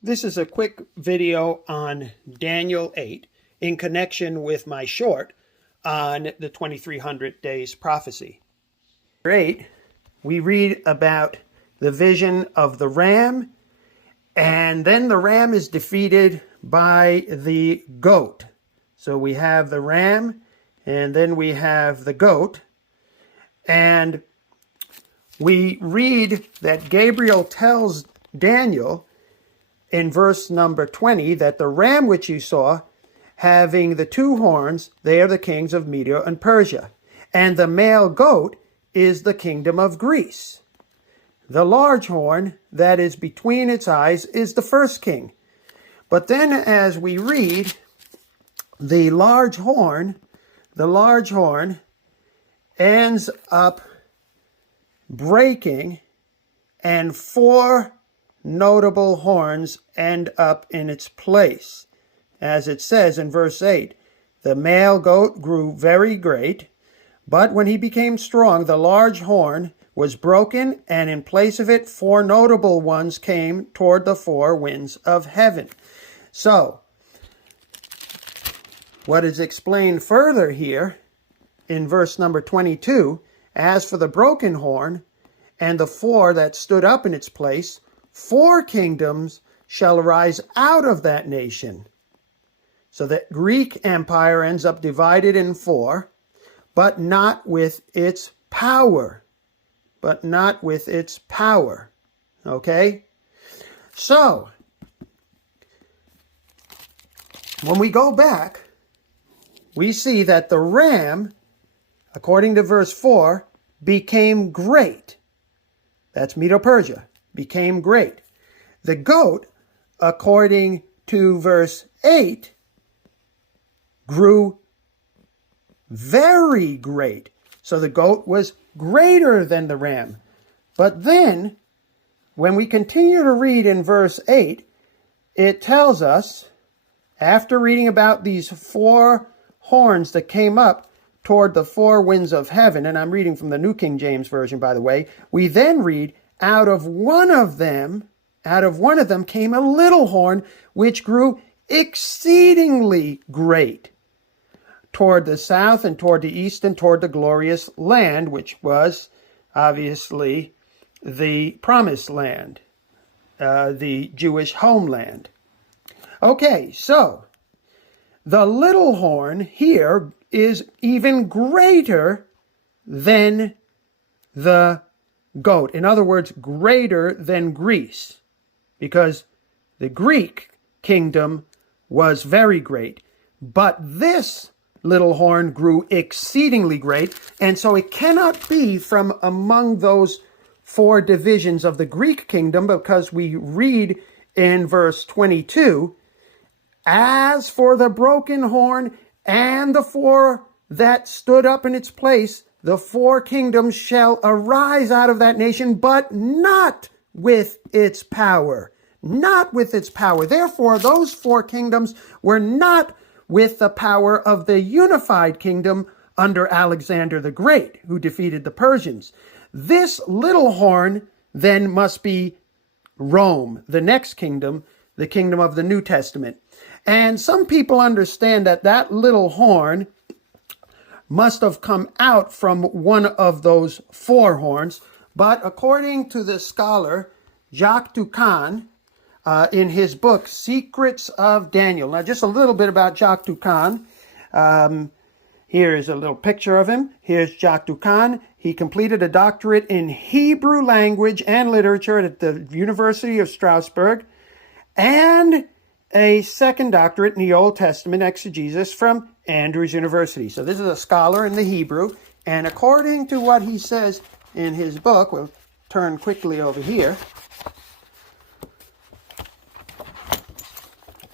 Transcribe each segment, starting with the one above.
This is a quick video on Daniel 8 in connection with my short on the 2300 days prophecy. 8, we read about the vision of the ram, and then the ram is defeated by the goat. So we have the ram, and then we have the goat, and we read that Gabriel tells Daniel in verse number 20 that the ram which you saw, having the two horns, they are the kings of Media and Persia, and the male goat is the kingdom of Greece. The large horn that is between its eyes is the first king. But then as we read, the large horn ends up breaking, and four notable horns end up in its place. As it says in verse 8, the male goat grew very great, but when he became strong, the large horn was broken, and in place of it, four notable ones came toward the four winds of heaven. So, what is explained further here in verse number 22, as for the broken horn and the four that stood up in its place, four kingdoms shall arise out of that nation. So that Greek empire ends up divided in four, but not with its power. Okay? So, when we go back, we see that the ram, according to verse 4, became great. That's Medo-Persia, became great. The goat, according to verse 8, grew very great. So the goat was greater than the ram. But then, when we continue to read in verse 8, it tells us, after reading about these four horns that came up toward the four winds of heaven, and I'm reading from the New King James Version, by the way, we then read, out of one of them came a little horn, which grew exceedingly great toward the south and toward the east and toward the glorious land, which was obviously the promised land, the Jewish homeland. Okay, so the little horn here is even greater than the goat. In other words, greater than Greece, because the Greek kingdom was very great. But this little horn grew exceedingly great, and so it cannot be from among those four divisions of the Greek kingdom, because we read in verse 22, as for the broken horn and the four that stood up in its place, the four kingdoms shall arise out of that nation, but not with its power. Not with its power. Therefore, those four kingdoms were not with the power of the unified kingdom under Alexander the Great, who defeated the Persians. This little horn then must be Rome, the next kingdom, the kingdom of the New Testament. And some people understand that that little horn must have come out from one of those four horns. But according to the scholar Jacques Toucan, in his book, Secrets of Daniel. Now, just a little bit about Jacques Toucan. Here is a little picture of him. Here's Jacques Toucan. He completed a doctorate in Hebrew language and literature at the University of Strasbourg, and a second doctorate in the Old Testament exegesis from Andrews University. So this is a scholar in the Hebrew, and according to what he says in his book, we'll turn quickly over here,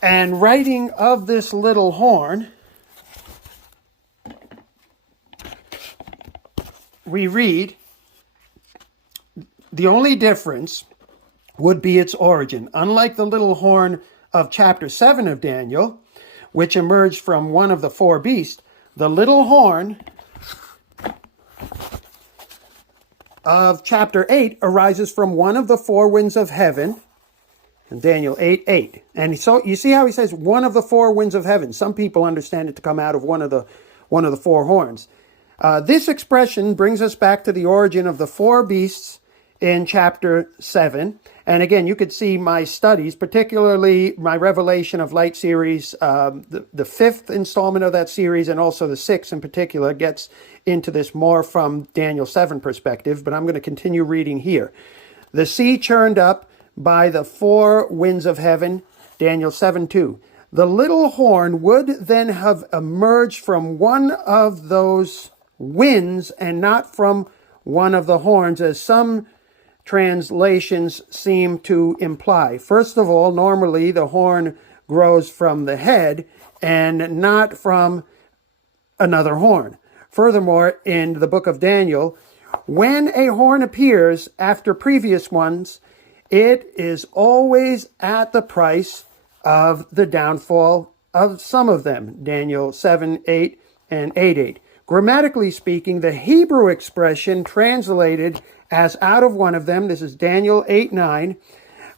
and writing of this little horn, we read, the only difference would be its origin. Unlike the little horn of chapter 7 of Daniel, which emerged from one of the four beasts, the little horn of chapter 8 arises from one of the four winds of heaven, In Daniel 8:8. And so you see how he says one of the four winds of heaven. Some people understand it to come out of one of the four horns. This expression brings us back to the origin of the four beasts in chapter 7. And again, you could see my studies, particularly my Revelation of Light series, the fifth installment of that series, and also the sixth in particular, gets into this more from Daniel 7 perspective, but I'm going to continue reading here. The sea churned up by the four winds of heaven, Daniel 7:2. The little horn would then have emerged from one of those winds and not from one of the horns, as some translations seem to imply. First of all, normally the horn grows from the head and not from another horn. Furthermore, in the book of Daniel, when a horn appears after previous ones, it is always at the price of the downfall of some of them. Daniel 7:8 and 8:8. Grammatically speaking, the Hebrew expression translated as out of one of them, this is Daniel 8:9,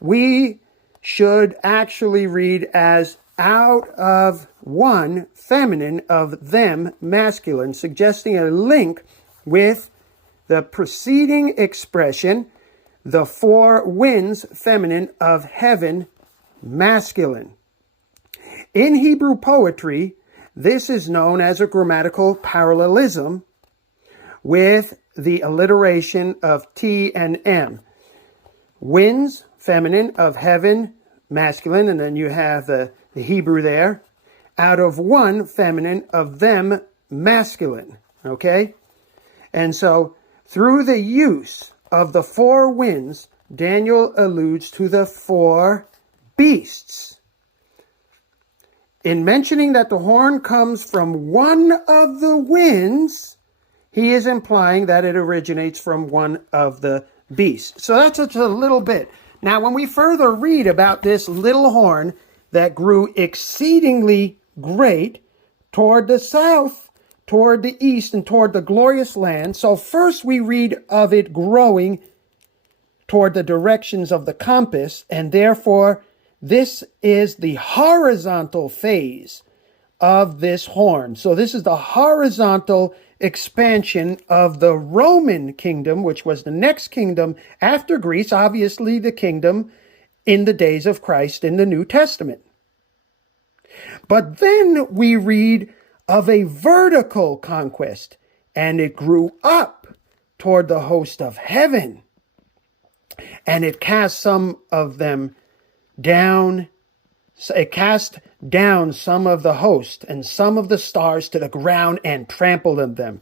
we should actually read as out of one, feminine, of them, masculine, suggesting a link with the preceding expression, the four winds, feminine, of heaven, masculine. In Hebrew poetry, this is known as a grammatical parallelism with the alliteration of T and M. Winds, feminine, of heaven, masculine, and then you have the Hebrew there. Out of one, feminine, of them, masculine. Okay? And so, through the use of the four winds, Daniel alludes to the four beasts. In mentioning that the horn comes from one of the winds, he is implying that it originates from one of the beasts. So that's just a little bit. Now, when we further read about this little horn that grew exceedingly great toward the south, toward the east, and toward the glorious land. So first we read of it growing toward the directions of the compass, and therefore this is the horizontal phase of this horn. So this is the horizontal expansion of the Roman kingdom, which was the next kingdom after Greece, obviously the kingdom in the days of Christ in the New Testament. But then we read of a vertical conquest, and it grew up toward the host of heaven, and it cast some of them down. It cast down some of the host and some of the stars to the ground and trampled on them.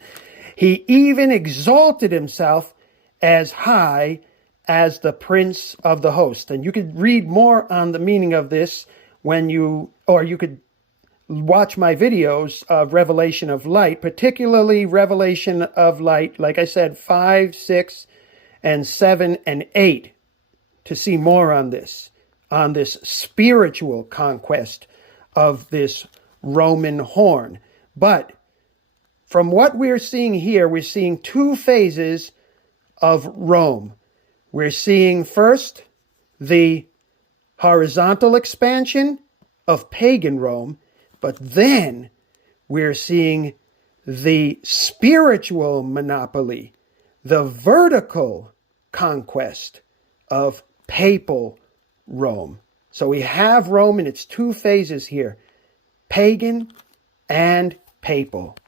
He even exalted himself as high as the prince of the host. And you could read more on the meaning of this you could watch my videos of Revelation of Light, particularly Revelation of Light, like I said, 5, 6, and 7, and 8, to see more on this spiritual conquest of this Roman horn. But from what we're seeing here, we're seeing two phases of Rome. We're seeing first the horizontal expansion of pagan Rome, but then we're seeing the spiritual monopoly, the vertical conquest of papal Rome. So we have Rome in its two phases here, pagan and papal.